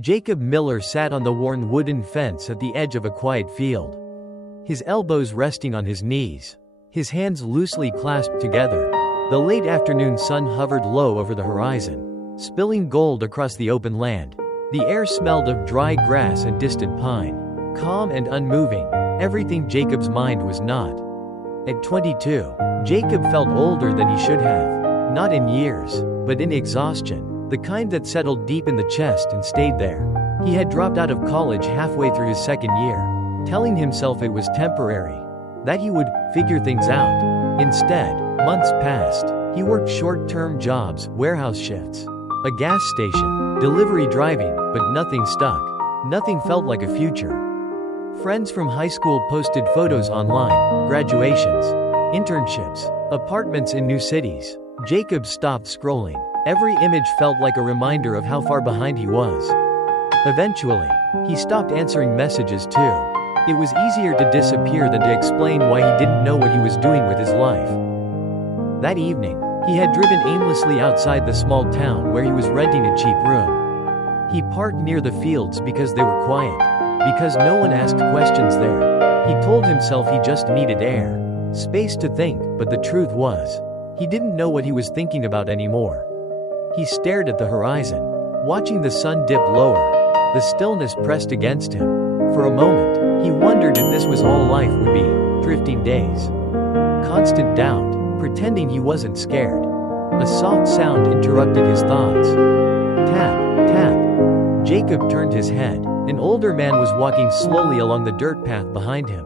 Jacob Miller sat on the worn wooden fence at the edge of a quiet field. His elbows resting on his knees. His hands loosely clasped together. The late afternoon sun hovered low over the horizon, spilling gold across the open land. The air smelled of dry grass and distant pine. Calm and unmoving, everything Jacob's mind was not. At 22, Jacob felt older than he should have. Not in years, but in exhaustion, the kind that settled deep in the chest and stayed there. He had dropped out of college halfway through his second year, telling himself it was temporary, that he would figure things out. Instead, months passed. He worked short-term jobs, warehouse shifts, a gas station, delivery driving, but nothing stuck. Nothing felt like a future. Friends from high school posted photos online, graduations, internships, apartments in new cities. Jacob stopped scrolling. Every image felt like a reminder of how far behind he was. Eventually, he stopped answering messages too. It was easier to disappear than to explain why he didn't know what he was doing with his life. That evening, he had driven aimlessly outside the small town where he was renting a cheap room. He parked near the fields because they were quiet, because no one asked questions there. He told himself he just needed air, space to think, but the truth was, he didn't know what he was thinking about anymore. He stared at the horizon, watching the sun dip lower. The stillness pressed against him. For a moment, he wondered if this was all life would be, drifting days. Constant doubt, pretending he wasn't scared. A soft sound interrupted his thoughts. Tap, tap. Jacob turned his head. An older man was walking slowly along the dirt path behind him.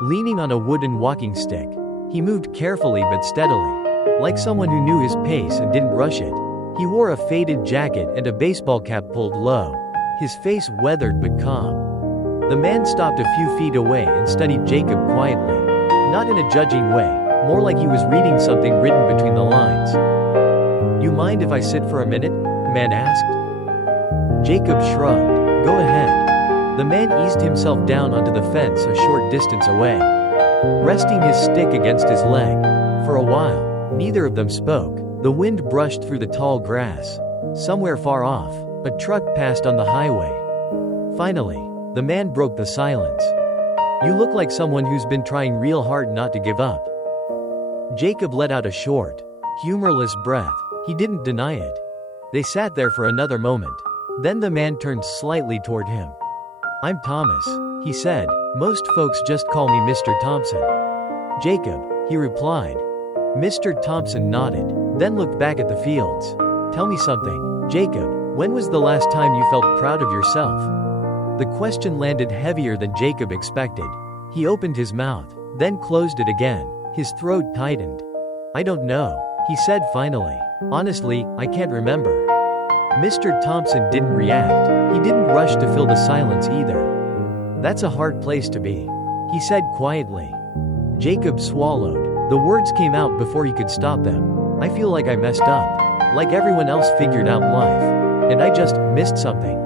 Leaning on a wooden walking stick, he moved carefully but steadily, like someone who knew his pace and didn't rush it. He wore a faded jacket and a baseball cap pulled low, his face weathered but calm. The man stopped a few feet away and studied Jacob quietly, not in a judging way, more like he was reading something written between the lines. "You mind if I sit for a minute?" the man asked. Jacob shrugged. "Go ahead." The man eased himself down onto the fence a short distance away, resting his stick against his leg. For a while, neither of them spoke. The wind brushed through the tall grass. Somewhere far off, a truck passed on the highway. Finally, the man broke the silence. "You look like someone who's been trying real hard not to give up." Jacob let out a short, humorless breath. He didn't deny it. They sat there for another moment. Then the man turned slightly toward him. "I'm Thomas," he said. "Most folks just call me Mr. Thompson." "Jacob," he replied. Mr. Thompson nodded, then looked back at the fields. "Tell me something, Jacob. When was the last time you felt proud of yourself?" The question landed heavier than Jacob expected. He opened his mouth, then closed it again. His throat tightened. "I don't know," he said finally. "Honestly, I can't remember." Mr. Thompson didn't react. He didn't rush to fill the silence either. "That's a hard place to be," he said quietly. Jacob swallowed. The words came out before he could stop them. "I feel like I messed up. Like everyone else figured out life. And I just missed something."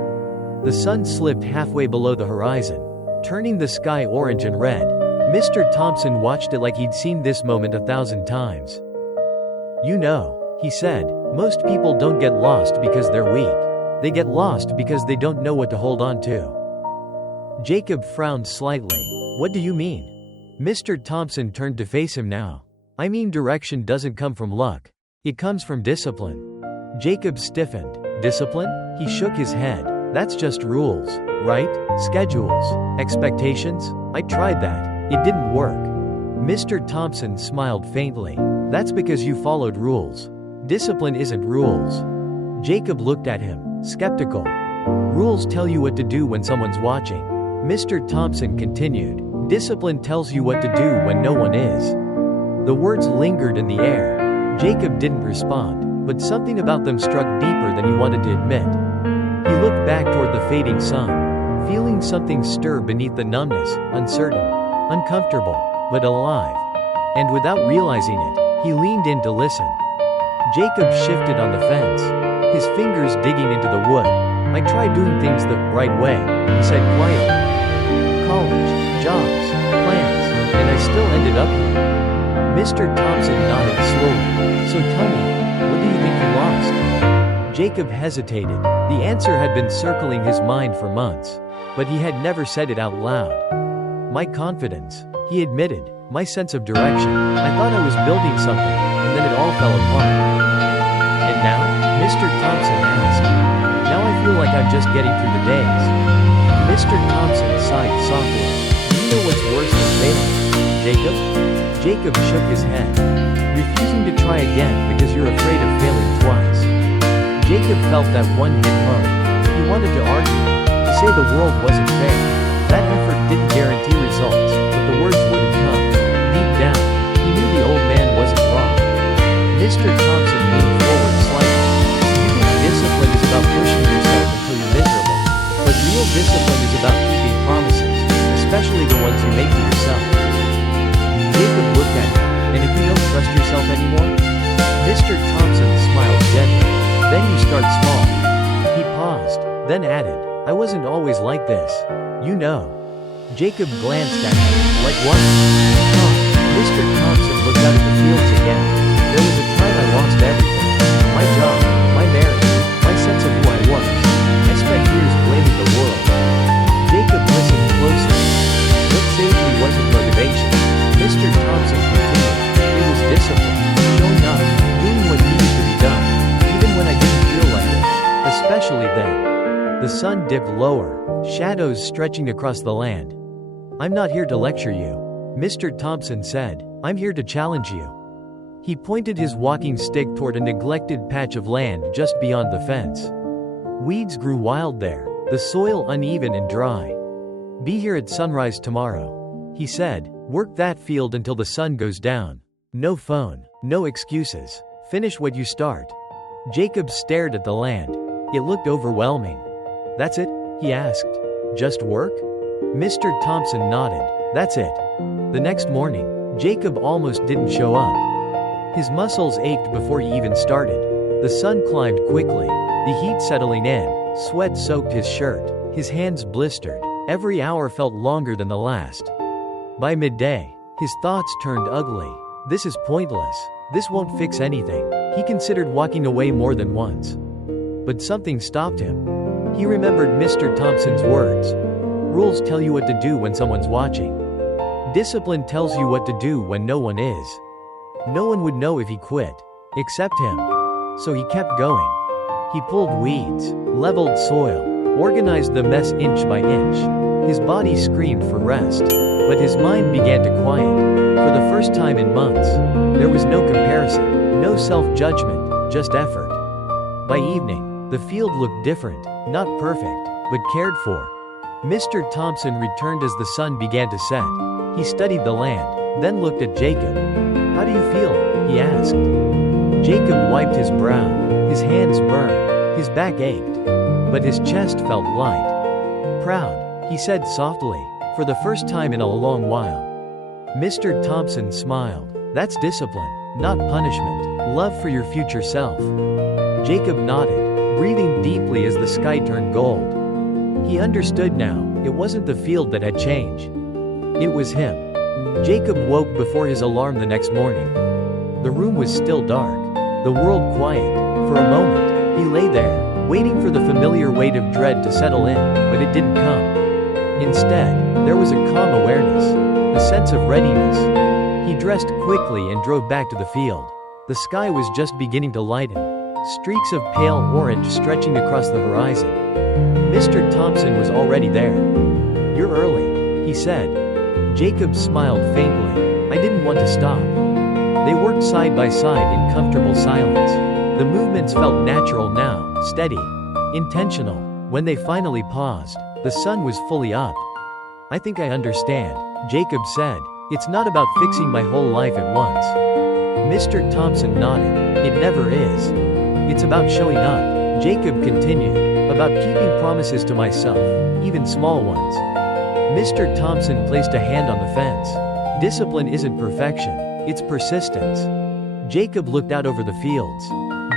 The sun slipped halfway below the horizon, turning the sky orange and red. Mr. Thompson watched it like he'd seen this moment 1,000 times. "You know," he said, "most people don't get lost because they're weak. They get lost because they don't know what to hold on to." Jacob frowned slightly. "What do you mean?" Mr. Thompson turned to face him now. "I mean, direction doesn't come from luck. It comes from discipline." Jacob stiffened. "Discipline?" He shook his head. "That's just rules, right? Schedules, expectations? I tried that. It didn't work." Mr. Thompson smiled faintly. "That's because you followed rules. Discipline isn't rules." Jacob looked at him, skeptical. "Rules tell you what to do when someone's watching." Mr. Thompson continued. "Discipline tells you what to do when no one is." The words lingered in the air. Jacob didn't respond, but something about them struck deeper than he wanted to admit. He looked back toward the fading sun, feeling something stir beneath the numbness, uncertain, uncomfortable, but alive. And without realizing it, he leaned in to listen. Jacob shifted on the fence, his fingers digging into the wood. "I tried doing things the right way," he said quietly. "College, jobs, plans, and I still ended up here." Mr. Thompson nodded slowly. "So tell me, what do you think you lost?" Jacob hesitated. The answer had been circling his mind for months, but he had never said it out loud. My confidence, he admitted, my sense of direction. I thought I was building something, and then it all fell apart. And now? Mr. Thompson asked. Now I feel like I'm just getting through the days. Mr. Thompson sighed softly. Do you know what's worse than failing, Jacob? Jacob shook his head. Refusing to try again because you're afraid of failing twice. Jacob felt that one hit home. He wanted to argue, to say the world wasn't fair. That effort didn't guarantee results, but the words wouldn't come. Deep down, he knew the old man wasn't wrong. Mr. Thompson leaned forward slightly. You think discipline is about pushing yourself until you're miserable, but real discipline is about keeping promises, especially the ones you make to yourself. Jacob looked at him. And if you don't trust yourself anymore? Mr. Thompson smiled gently. Then you start small. He paused, then added, I wasn't always like this. You know. Jacob glanced at him. Like what? Huh. Mr. Thompson looked out at the fields again. There was a time I lost everything. My job, my marriage, my sense of who I was. I spent years blaming the world. Jacob listened closely. What saved me wasn't motivation. Mr. Thompson continued. It was discipline, showing up, doing what needed to be done, even when I didn't feel like it. Especially then. The sun dipped lower, shadows stretching across the land. I'm not here to lecture you, Mr. Thompson said. I'm here to challenge you. He pointed his walking stick toward a neglected patch of land just beyond the fence. Weeds grew wild there, the soil uneven and dry. Be here at sunrise tomorrow, he said. Work that field until the sun goes down. No phone, no excuses. Finish what you start. Jacob stared at the land. It looked overwhelming. That's it? He asked. Just work? Mr. Thompson nodded. That's it. The next morning, Jacob almost didn't show up. His muscles ached before he even started. The sun climbed quickly, the heat settling in, sweat soaked his shirt, his hands blistered. Every hour felt longer than the last. By midday, his thoughts turned ugly. This is pointless. This won't fix anything. He considered walking away more than once. But something stopped him. He remembered Mr. Thompson's words. Rules tell you what to do when someone's watching. Discipline tells you what to do when no one is. No one would know if he quit, except him. So he kept going. He pulled weeds, leveled soil, organized the mess inch by inch. His body screamed for rest, but his mind began to quiet. For the first time in months, there was no comparison, no self-judgment, just effort. By evening, the field looked different, not perfect, but cared for. Mr. Thompson returned as the sun began to set. He studied the land, then looked at Jacob. How do you feel? He asked. Jacob wiped his brow. His hands burned. His back ached. But his chest felt light. Proud, he said softly, for the first time in a long while. Mr. Thompson smiled. That's discipline, not punishment. Love for your future self. Jacob nodded, breathing deeply as the sky turned gold. He understood now, it wasn't the field that had changed. It was him. Jacob woke before his alarm the next morning. The room was still dark, the world quiet. For a moment, he lay there, waiting for the familiar weight of dread to settle in, but it didn't come. Instead, there was a calm awareness, a sense of readiness. He dressed quickly and drove back to the field. The sky was just beginning to lighten, streaks of pale orange stretching across the horizon. Mr. Thompson was already there. You're early, he said. Jacob smiled faintly. I didn't want to stop. They worked side by side in comfortable silence. The movements felt natural now, steady, intentional. When they finally paused, the sun was fully up. I think I understand, Jacob said. It's not about fixing my whole life at once. Mr. Thompson nodded. It never is. It's about showing up, Jacob continued, about keeping promises to myself, even small ones. Mr. Thompson placed a hand on the fence. Discipline isn't perfection, it's persistence. Jacob looked out over the fields,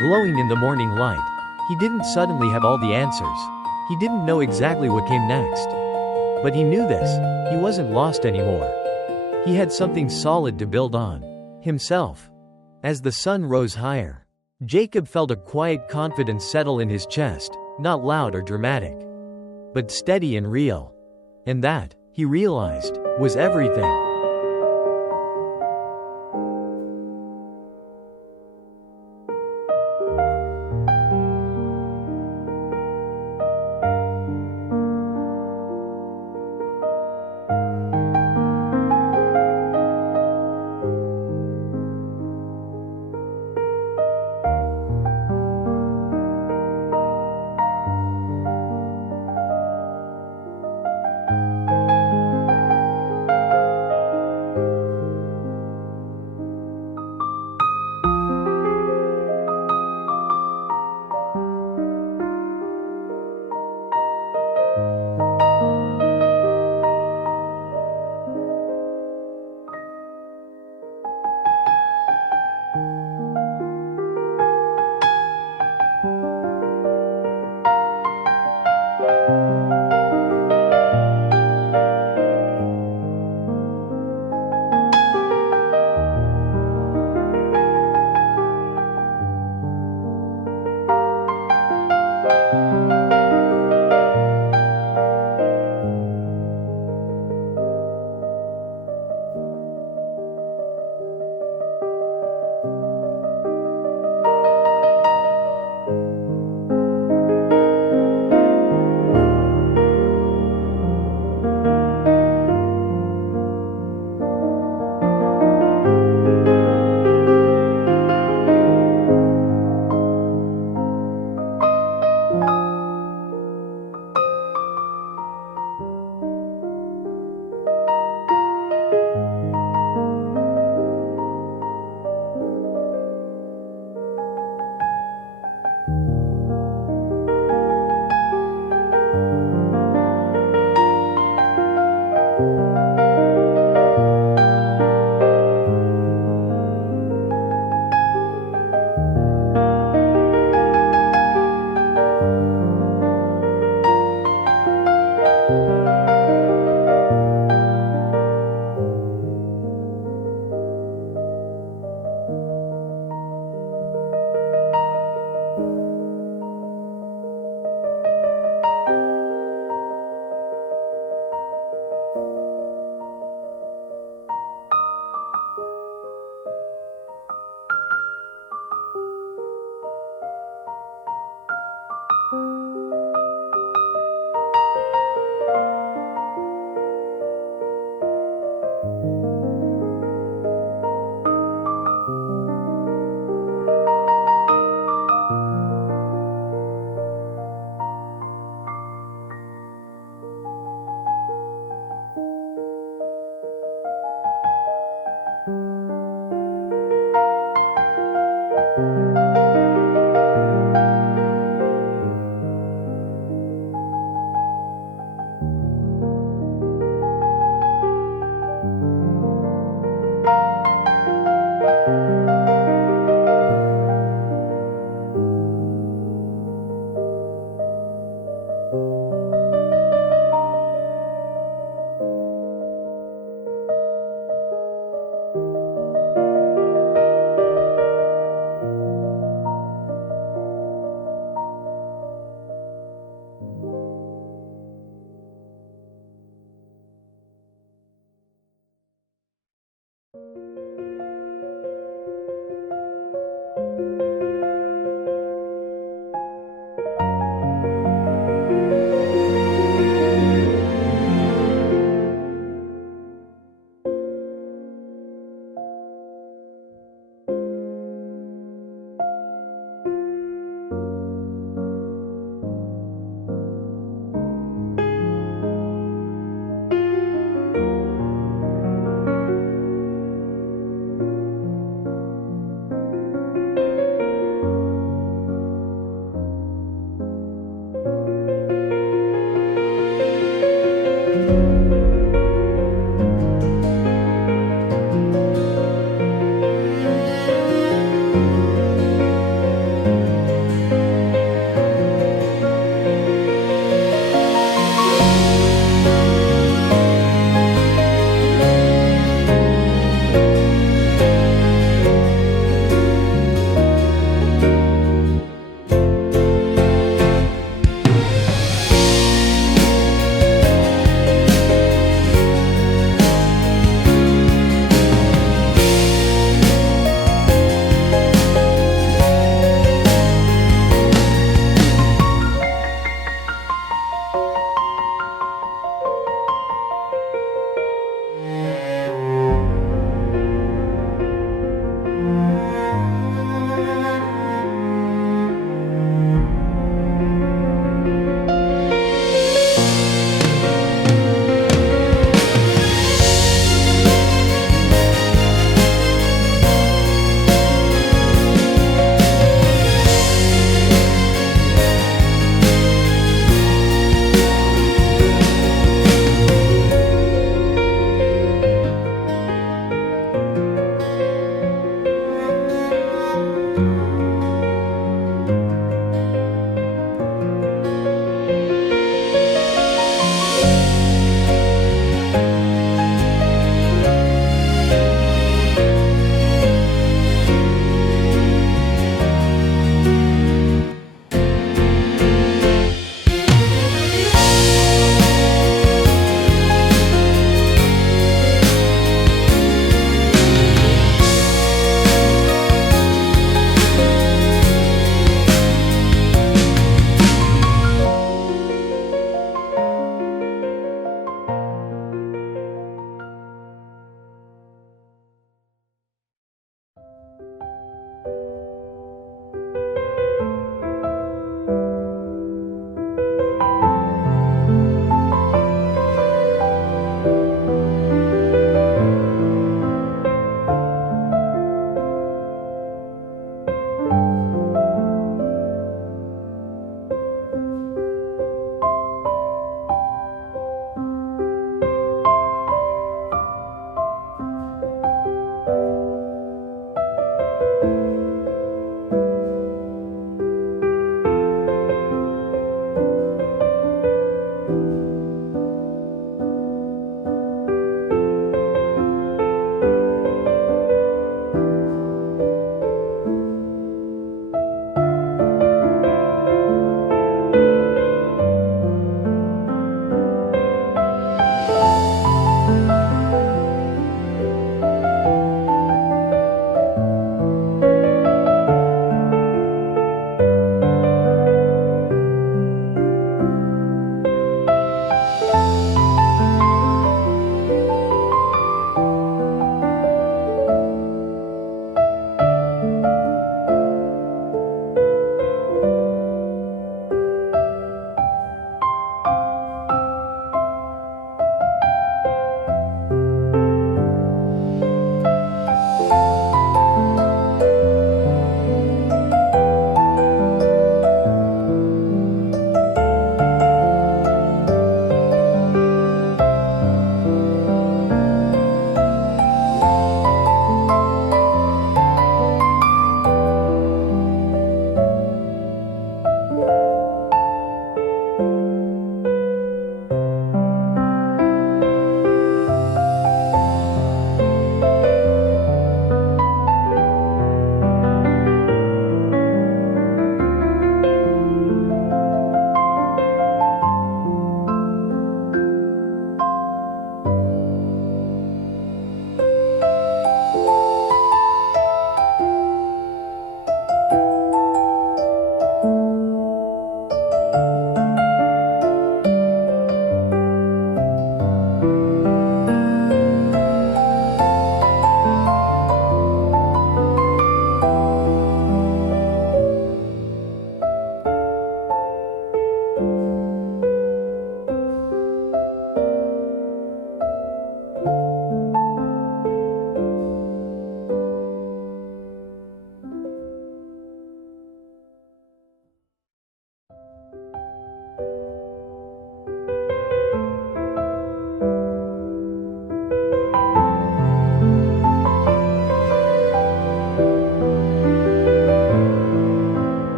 glowing in the morning light. He didn't suddenly have all the answers. He didn't know exactly what came next. But he knew this, he wasn't lost anymore. He had something solid to build on. Himself. As the sun rose higher, Jacob felt a quiet confidence settle in his chest, not loud or dramatic, but steady and real. And that, he realized, was everything.